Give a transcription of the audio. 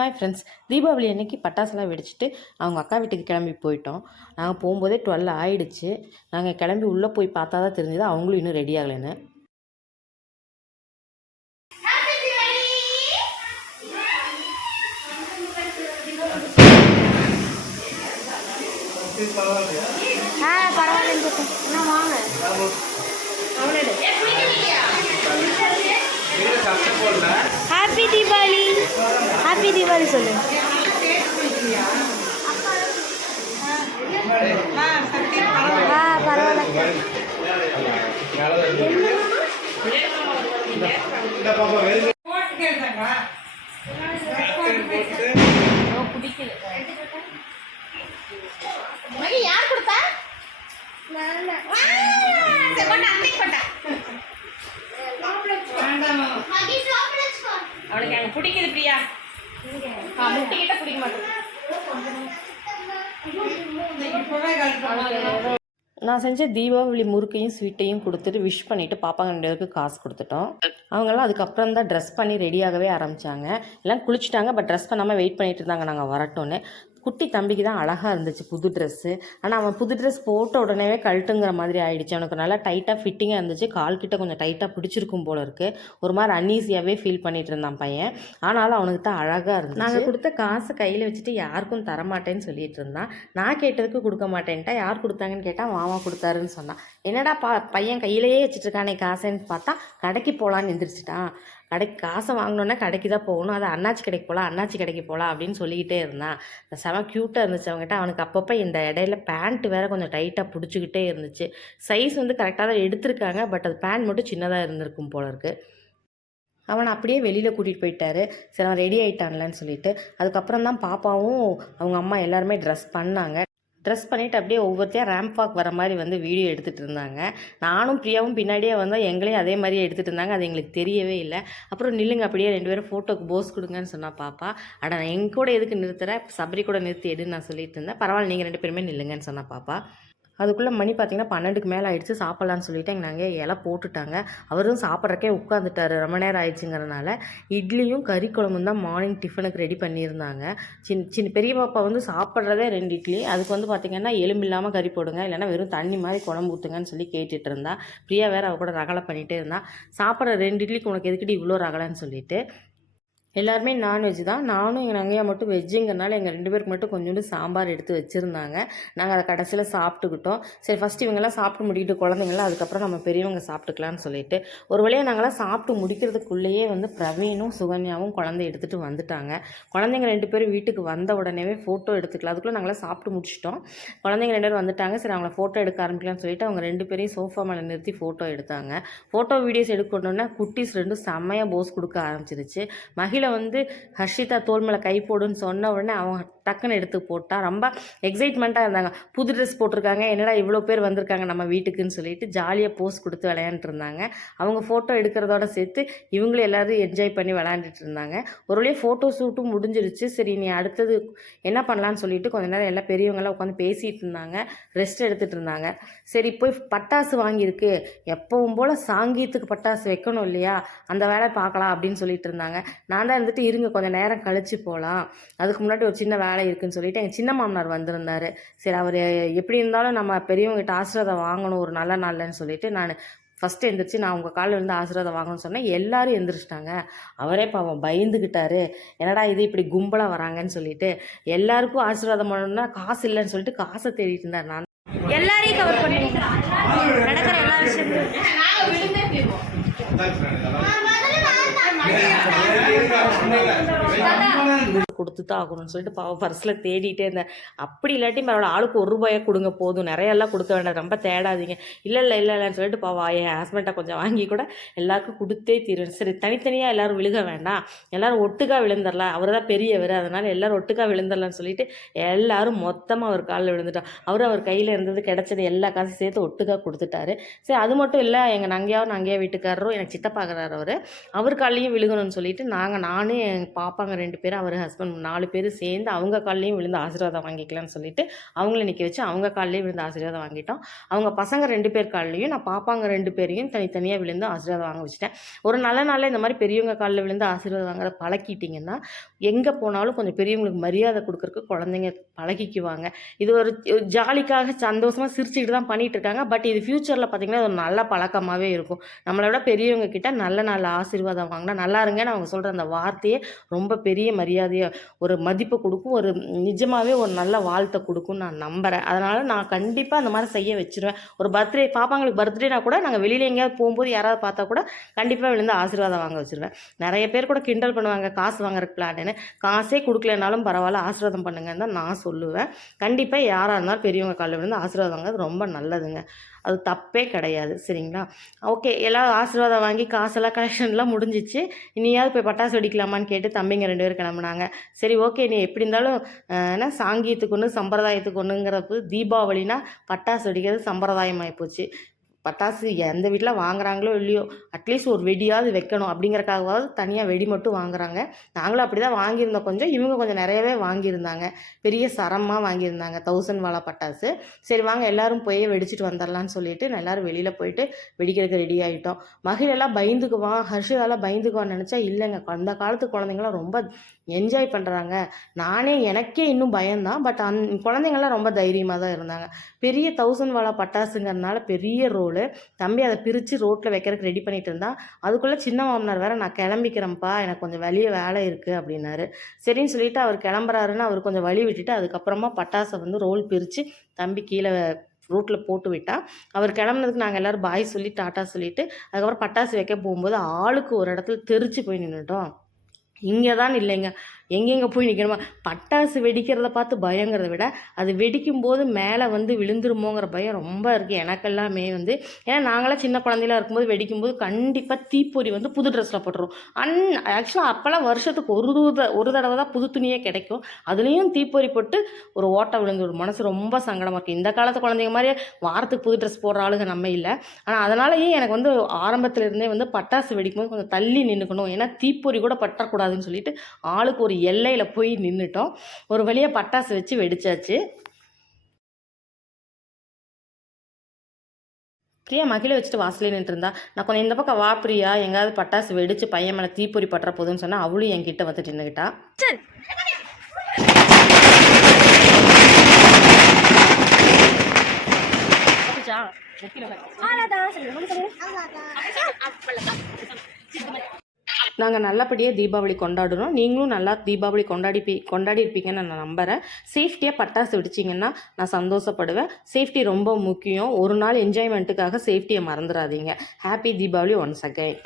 Hi friends, Deepavali அன்னைக்கு பட்டாசுலாம் வெடிச்சிட்டு அவங்க அக்கா வீட்டுக்கு கிளம்பி போயிட்டோம். நாங்கள் போகும்போதே 12 ஆயிடுச்சு. நாங்கள் கிளம்பி உள்ளே போய் பார்த்தா தான் தெரிஞ்சது அவங்களும் இன்னும் ரெடி ஆகலைன்னு. ஹாப்பி தீபாவளி, ஹாப்பி தீபாவளி சொல்லு. யார் கொடுத்தா? அவனுக்கு அங்கே பிடிக்குது பிரியா. முட்டிக்கிட்ட பிடிக்க மாட்டேன். நான் செஞ்ச தீபாவளி முறுக்கையும் ஸ்வீட்டையும் கொடுத்துட்டு விஷ் பண்ணிவிட்டு பாப்பாங்க 2 பேருக்கு காசு கொடுத்துட்டோம். அவங்கெல்லாம் அதுக்கப்புறம் தான் ட்ரெஸ் பண்ணி ரெடியாகவே ஆரம்பித்தாங்க. எல்லாம் குளிச்சுட்டாங்க, பட் ட்ரெஸ் பண்ணாமல் வெயிட் பண்ணிட்டு இருந்தாங்க நாங்கள் வரட்டோன்னு. குட்டி தம்பிக்கு தான் அழகாக இருந்துச்சு புது ட்ரெஸ்ஸு. ஆனால் அவன் புது ட்ரெஸ் போட்ட உடனே கழட்டுங்கிற மாதிரி ஆகிடுச்சு. அவனுக்கு நல்லா டைட்டாக ஃபிட்டிங்காக இருந்துச்சு. கால்கிட்ட கொஞ்சம் டைட்டாக பிடிச்சிருக்கும் போல இருக்குது. ஒரு மாதிரி அன்ஈஸியாகவே ஃபீல் பண்ணிட்டு இருந்தான் பையன். ஆனாலும் அவனுக்கு தான் அழகாக இருந்துச்சு. நாங்கள் கொடுத்த காசை கையில் வச்சுட்டு யாருக்கும் தரமாட்டேன்னு சொல்லிட்டு இருந்தான். நான் கேட்டதுக்கு கொடுக்க மாட்டேன்ட்டா. யார் கொடுத்தாங்கன்னு கேட்டால் மாமா கொடுத்தாருன்னு சொன்னான். என்னடா பையன் கையிலேயே வச்சுட்டு இருக்கானே காசைன்னு பார்த்தா கடைக்கு போகலான்னு எந்திரிச்சிட்டான். கடைக்கு காசை வாங்கினோன்னா கடைக்கு தான் போகணும், அது அண்ணாச்சி கடைக்கு போகலாம், அண்ணாச்சி கடைக்கு போகலாம் அப்படின்னு சொல்லிக்கிட்டே இருந்தான். செம க்யூட்டாக இருந்துச்சு அவங்ககிட்ட. அவனுக்கு அப்பப்போ இந்த இடையில பேண்ட் வேறு கொஞ்சம் டைட்டாக பிடிச்சிக்கிட்டே இருந்துச்சு. சைஸ் வந்து கரெக்டாக தான் எடுத்திருக்காங்க, பட் அது பேண்ட் மட்டும் சின்னதாக இருந்திருக்கும் போல இருக்குது. அவனை அப்படியே வெளியில் கூட்டிகிட்டு போயிட்டாரு. சரி அவன் ரெடி ஆகிட்டான்லன்னு சொல்லிட்டு. அதுக்கப்புறம் தான் பாப்பாவும் அவங்க அம்மா எல்லாருமே ட்ரெஸ் பண்ணாங்க. ட்ரெஸ் பண்ணிவிட்டு அப்படியே ஒவ்வொருத்தையும் ரேம்ப் வாக் வர மாதிரி வந்து வீடியோ எடுத்துகிட்டு இருந்தாங்க. நானும் பிரியாவும் பின்னாடியே வந்தால் எங்களையும் அதே மாதிரியே எடுத்துகிட்டு இருந்தாங்க. அது எங்களுக்கு தெரியவே இல்லை. அப்புறம் நில்லுங்க அப்படியே 2 பேரும் ஃபோட்டோக்கு போஸ் கொடுங்கன்னு சொன்னால் பாப்பா, அட நான் எங்க கூட எதுக்கு நிறுத்துறேன், சபரி கூட நிறுத்தி எடுன்னு நான் சொல்லிட்டு இருந்தேன். பரவாயில்ல நீங்கள் 2 பேருமே நில்லுங்கன்னு சொன்னால் பாப்பா. அதுக்குள்ளே மணி பார்த்திங்கன்னா 12க்கு மேலே ஆகிடுச்சு. சாப்பிட்லான்னு சொல்லிவிட்டு நாங்கள் இலை போட்டுட்டாங்க. அவரும் சாப்பிட்றக்கே உட்காந்துட்டார். ரொம்ப நேரம் ஆயிடுச்சுங்கிறனால இட்லியும் கறி குழம்பும் தான் மார்னிங் டிஃபனுக்கு ரெடி பண்ணியிருந்தாங்க. சின்ன பெரிய பாப்பா வந்து சாப்பிட்றதே 2 இட்லி. அதுக்கு வந்து பார்த்திங்கன்னா எலும்பு இல்லாமல் கறி போடுங்க, இல்லைனா வெறும் தண்ணி மாதிரி குழம்பு ஊற்றுங்கன்னு சொல்லி கேட்டுட்டு இருந்தா. பிரியா வேறு அவ கூட ரகலை பண்ணிகிட்டே இருந்தா. சாப்பிட்ற 2 இட்லிக்கு உனக்கு எதுக்கிட்டு இவ்வளோ ரகலைன்னு சொல்லிட்டு. எல்லாருமே நான்வெஜ் தான். நானும் எங்கள் நங்கையா மட்டும் வெஜ்ஜுங்கிறனால எங்கள் 2 பேருக்கு மட்டும் கொஞ்சோண்டு சாம்பார் எடுத்து வச்சுருந்தாங்க. நாங்கள் அதை கடைசியில் சாப்பிட்டுக்கிட்டோம். சரி ஃபஸ்ட்டு இவங்கெல்லாம் சாப்பிட்டு முடிக்கிட்டு குழந்தைங்களாம், அதுக்கப்புறம் நம்ம பெரியவங்க சாப்பிட்டுக்கலான்னு சொல்லிட்டு ஒரு வழியாக நாங்களாம் சாப்பிட்டு முடிக்கிறதுக்குள்ளேயே வந்து பிரவீனும் சுகன்யாவும் குழந்தை எடுத்துகிட்டு வந்துட்டாங்க. குழந்தைங்க 2 பேரும் வீட்டுக்கு வந்த உடனேவே ஃபோட்டோ எடுத்துக்கலாம். அதுக்குள்ளே நாங்களாம் சாப்பிட்டு முடிச்சிட்டோம். குழந்தைங்க 2 பேரும் வந்துட்டாங்க. சரி அவங்கள ஃபோட்டோ எடுக்க ஆரம்பிக்கலாம்னு சொல்லிட்டு அவங்க 2 பேரையும் சோஃபா மேலே நிறுத்தி ஃபோட்டோ எடுத்தாங்க. ஃபோட்டோ வீடியோஸ் எடுக்கணுன்னா குட்டீஸ் 2 செம்மையாக போஸ் கொடுக்க ஆரம்பிச்சிருச்சு. வந்து ஹர்ஷிதா தோல் மேலே கை போடுன்னு சொன்ன உடனே அவங்க டக்குன்னு எடுத்து போட்டா. ரொம்ப எக்ஸைட்மெண்ட்டாக இருந்தாங்க. புது ட்ரெஸ் போட்டிருக்காங்க, என்னடா இவ்வளோ பேர் வந்திருக்காங்க நம்ம வீட்டுக்குன்னு சொல்லிட்டு ஜாலியாக போஸ் கொடுத்து விளையாண்டுட்டு இருந்தாங்க. அவங்க ஃபோட்டோ எடுக்கிறதோட சேர்த்து இவங்களும் எல்லோரும் என்ஜாய் பண்ணி விளையாண்டுட்டு இருந்தாங்க. ஒரு வழியாக ஃபோட்டோ ஷூட்டும் முடிஞ்சிருச்சு. சரி நீ அடுத்தது என்ன பண்ணலான்னு சொல்லிட்டு கொஞ்ச நேரம் எல்லாம் பெரியவங்களாம் உட்காந்து பேசிகிட்டு இருந்தாங்க, ரெஸ்ட் எடுத்துகிட்டு இருந்தாங்க. சரி போய் பட்டாசு வாங்கியிருக்கு, எப்பவும் போல் சாங்கீத்துக்கு பட்டாசு வைக்கணும் இல்லையா, அந்த வேலை பார்க்கலாம் அப்படின்னு சொல்லிட்டு இருந்தாங்க. நான் தான் இருந்துட்டு இருங்க கொஞ்சம் நேரம் கழிச்சு போகலாம், அதுக்கு முன்னாடி ஒரு சின்ன வேலை இருக்குதுன்னு சொல்லிட்டு எங்கள் சின்ன மாமனார் வந்திருந்தார். சரி அவர் எப்படி இருந்தாலும் நம்ம பெரியவங்ககிட்ட ஆசீர்வாதம் வாங்கணும் ஒரு நல்ல நாள்லன்னு சொல்லிட்டு நான் ஃபஸ்ட்டு எந்திரிச்சு நான் உங்கள் காலில் இருந்து ஆசீர்வாதம் வாங்கணும்னு சொன்னேன். எல்லோரும் எந்திரிச்சிட்டாங்க. அவரே பாவம் பயந்துக்கிட்டாரு, என்னடா இது இப்படி கும்பலாக வராங்கன்னு சொல்லிட்டு. எல்லாருக்கும் ஆசீர்வாதம் பண்ணணும்னா காசு இல்லைன்னு சொல்லிட்டு காசை தேடிட்டு இருந்தார். நான் எல்லாரையும் கவர் பண்ணுவோம், நடக்கிற எல்லா விஷயத்தையும் கொடுத்து தான் ஆகணும்னு சொல்லிட்டு பாவம் பர்ஸில் தேடிட்டே இருந்தேன். அப்படி இல்லாட்டி பரவாயில்ல, ஆளுக்கு 1 ரூபாயை கொடுங்க போதும், நிறையெல்லாம் கொடுக்க வேண்டாம், ரொம்ப தேடாதீங்க. இல்லைன்னு சொல்லிட்டு பாவம் என் ஹஸ்பண்டை கொஞ்சம் வாங்கி கூட எல்லாருக்கும் கொடுத்தே தீருவேன். சரி தனித்தனியாக எல்லோரும் விழுக வேண்டாம், எல்லோரும் ஒட்டுக்கா விழுந்துடலாம், அவர் தான் பெரியவர், அதனால் எல்லோரும் ஒட்டுக்கா விழுந்துடலான்னு சொல்லிட்டு எல்லோரும் மொத்தமாக அவர் காலில் விழுந்துட்டோம். அவர் கையில் இருந்தது கிடைச்சது எல்லா காசையும் சேர்த்து ஒட்டுக்கா கொடுத்துட்டாரு. சரி அது மட்டும் இல்லை, எங்கள் நங்கையா வீட்டுக்காரரும் எனக்கு சித்தப்பாகிறார், அவர் காலையும் விழுகணும்னு சொல்லிட்டு நானும் என் பாப்பாங்க 2 பேரும் அவர் ஹஸ்பண்ட் 4 பேர் சேர்ந்து அவங்க கால்லையும் விழுந்து ஆசீர்வாதம் வாங்கிக்கலாம்னு சொல்லிட்டு அவங்கள நிற்க வச்சு அவங்க கால்லேயே விழுந்து ஆசீர்வாதம் வாங்கிட்டோம். அவங்க பசங்க 2 பேர் கால்லையும் நான் பாப்பாங்க 2 பேரையும் தனித்தனியாக விழுந்து ஆசீர்வாதம் வாங்க வச்சுட்டேன். ஒரு நல்ல நாளில் இந்த மாதிரி பெரியவங்க காலில் விழுந்து ஆசீர்வாதம் வாங்குறத பழக்கிட்டிங்கன்னா எங்கே போனாலும் கொஞ்சம் பெரியவங்களுக்கு மரியாதை கொடுக்கறக்கு குழந்தைங்க பழகிக்குவாங்க. இது ஒரு ஜாலிக்காக சந்தோஷமாக சிரிச்சுக்கிட்டு தான் பண்ணிகிட்டு இருக்காங்க. பட் இது ஃப்யூச்சரில் பார்த்திங்கன்னா ஒரு நல்ல பழக்கமாகவே இருக்கும். நம்மளை விட பெரியவங்க கிட்ட நல்ல ஆசீர்வாதம் வாங்கினா நல்லா இருங்கன்னு அவங்க சொல்கிற அந்த வார்த்தையே ரொம்ப பெரிய மரியாதையை ஒரு மதிப்பை கொடுக்கும். ஒரு நிஜமாகவே ஒரு நல்ல வாழ்த்தை கொடுக்கும்னு நான் நம்புகிறேன். அதனால் நான் கண்டிப்பாக அந்த மாதிரி செய்ய வச்சுருவேன். ஒரு பாப்பாங்களுக்கு பர்த்டேனா கூட நாங்கள் வெளியில் எங்கேயாவது போகும்போது யாராவது பார்த்தா கூட கண்டிப்பாக விழுந்து ஆசீர்வாதம் வாங்க வச்சுருவேன். நிறைய பேர் கூட கிண்டல் பண்ணுவாங்க காசு வாங்குறதுக்கு பிளான்னு. காசே கொடுக்கலனாலும் பரவாயில்ல ஆசீர்வாதம் பண்ணுங்கன்னு தான் நான் சொல்லுவேன். கண்டிப்பாக யாராக இருந்தாலும் பெரியவங்க காலில் விழுந்து ஆசீர்வாதம் வாங்குறது ரொம்ப நல்லதுங்க. அது தப்பே கிடையாது. சரிங்களா? ஓகே, எல்லாம் ஆசீர்வாதம் வாங்கி காசெல்லாம் கலெக்ஷன்லாம் முடிஞ்சிச்சு. இனியாவது போய் பட்டாசு வெடிக்கலாமான்னு கேட்டு தம்பிங்க 2 பேர் கிளம்புனாங்க. சரி ஓகே, நீ எப்படி இருந்தாலும் என்ன சாங்கியத்துக்கு ஒன்று சம்பிரதாயத்துக்கு ஒன்றுங்கிறப்போ தீபாவளினா பட்டாசு வெடிக்கிறது சம்பிரதாயம் ஆகிப்போச்சு. பட்டாசு எந்த வீட்டில் வாங்குறாங்களோ இல்லையோ அட்லீஸ்ட் ஒரு வெடியாவது வைக்கணும் அப்படிங்கிறக்காகவாவது தனியாக வெடி மட்டும் வாங்குறாங்க. நாங்களும் அப்படி தான் வாங்கியிருந்தோம். இவங்க கொஞ்சம் நிறையவே வாங்கியிருந்தாங்க. பெரிய சரமாக வாங்கியிருந்தாங்க 1000 வாலா பட்டாசு. சரி வாங்க எல்லோரும் போய் வெடிச்சிட்டு வந்துடலான்னு சொல்லிட்டு நான் எல்லோரும் வெளியில் போயிட்டு வெடிக்கிறதுக்கு ரெடி ஆகிட்டோம். மகிழெல்லாம் பயந்துக்குவான், ஹர்ஷிதாலாம் பயந்துக்குவான்னு நினச்சா இல்லைங்க. அந்த காலத்து குழந்தைங்களாம் ரொம்ப என்ஜாய் பண்ணுறாங்க. எனக்கே இன்னும் பயம்தான். பட் குழந்தைங்கள்லாம் ரொம்ப தைரியமாக தான் இருந்தாங்க. பெரிய 1000 வாலா பட்டாசுங்கிறதுனால பெரிய ரோல் தம்பி அதை பிரித்து ரோட்டில் வைக்கிறதுக்கு ரெடி பண்ணிட்டு இருந்தா. அதுக்குள்ளே சின்ன மாமனார் வேறு நான் கிளம்பிக்கிறேன்ப்பா, எனக்கு கொஞ்சம் வெளியே வேலை இருக்குது அப்படின்னாரு. சரின்னு சொல்லிட்டு அவர் கிளம்புறாருன்னு அவர் கொஞ்சம் வழி விட்டுட்டு அதுக்கப்புறமா பட்டாசை ரோல் பிரித்து தம்பி கீழே ரோட்டில் போட்டு விட்டா. அவர் கிளம்புனதுக்கு நாங்கள் எல்லோரும் பாய் சொல்லி டாட்டா சொல்லிவிட்டு அதுக்கப்புறம் பட்டாசு வைக்க போகும்போது ஆளுக்கு ஒரு இடத்துல தெரிச்சு போய் நின்றுட்டோம். இங்கே தான் இல்லைங்க, எங்கெங்கே போய் நிற்கணுமா. பட்டாசு வெடிக்கிறத பார்த்து பயங்கிறத விட அது வெடிக்கும்போது மேலே விழுந்துருமோங்கிற பயம் ரொம்ப இருக்குது எனக்கெல்லாமே. ஏன்னா நாங்களாம் சின்ன குழந்தையில இருக்கும்போது வெடிக்கும்போது கண்டிப்பாக தீப்பொறி புது ட்ரெஸ்ஸில் போட்டுருவோம். ஆக்சுவலாக அப்போல்லாம் வருஷத்துக்கு ஒரு தடவை தான் புது துணியே கிடைக்கும். அதுலேயும் தீப்பொறி போட்டு ஒரு ஓட்டை விழுந்துடும். மனசு ரொம்ப சங்கடமாக இருக்குது. இந்த காலத்து குழந்தைங்க மாதிரி வாரத்துக்கு புது ட்ரெஸ் போடுற ஆளுங்க நம்ம இல்லை. ஆனால் அதனாலேயே எனக்கு ஆரம்பத்துலேருந்தே பட்டாசு வெடிக்கும்போது கொஞ்சம் தள்ளி நின்றுக்கணும். ஏன்னா தீப்பொறி கூட பற்றக்கூடாதுன்னு சொல்லிட்டு ஆளுக்கு ஒரு எல்லையில் போய் நின்றுட்டோம். ஒரு வழியாக பட்டாசு வச்சு வெடிச்சாச்சு. பிரியா மகிழ வச்சுட்டு வாசலே நின்று இருந்தா. நான் கொஞ்சம் இந்த பக்கம் வா பிரியா, எங்காவது பட்டாசு வெடிச்சு பையன் மேலே தீப்பொறி பற்ற போதுன்னு சொன்னால் அவளும் என்கிட்ட நின்றுக்கிட்டா. நாங்கள் நல்லபடியாக தீபாவளி கொண்டாடுறோம். நீங்களும் நல்லா தீபாவளி கொண்டாடி இருப்பீங்கன்னு நான் நம்புகிறேன். சேஃப்டியாக பட்டாசு வெடிச்சிங்கன்னா நான் சந்தோஷப்படுவேன். சேஃப்டி ரொம்ப முக்கியம். ஒரு நாள் என்ஜாய்மெண்ட்டுக்காக சேஃப்டியை மறந்துடாதீங்க. Happy Deepavali once again.